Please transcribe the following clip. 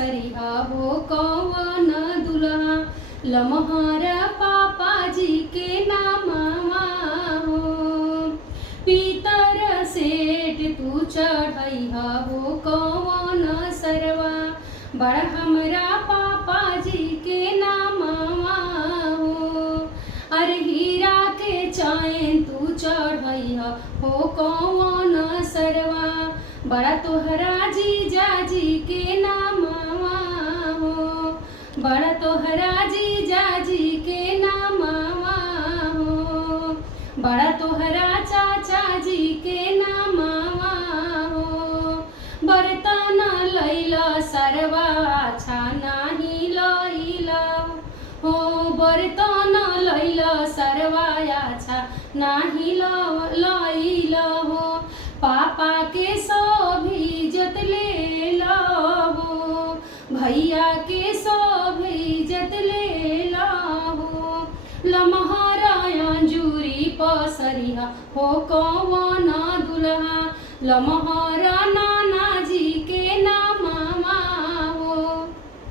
पसरिहा हो कौन दुल्हा लमहरा पापा जी के नामवा हो। पीतर सेठ तू चढ़ैहा हो कौन सरवा बड़ा हमरा पापा जी के नामवा हो। अरे हीरा के चैन तू चढ़ैहा हो कौन सरवा बड़ा तोहरा जीजा जी के नामवा हो। बड़ा तोहरा जीजा जी के नामवा हो। बड़ा तोहरा चाचा जी के नामवा हो। बर्तन लैला सरवा अच्छा नाही लैला हो। बर्तन लैला सरवा अच्छा नाही लैला हो। पापा के सब इज्जत ले हो। भैया के सब इज्जत ले हो। लमहरा अंजूरी पसरिहा हो कौन दुल्हा लमहरा ना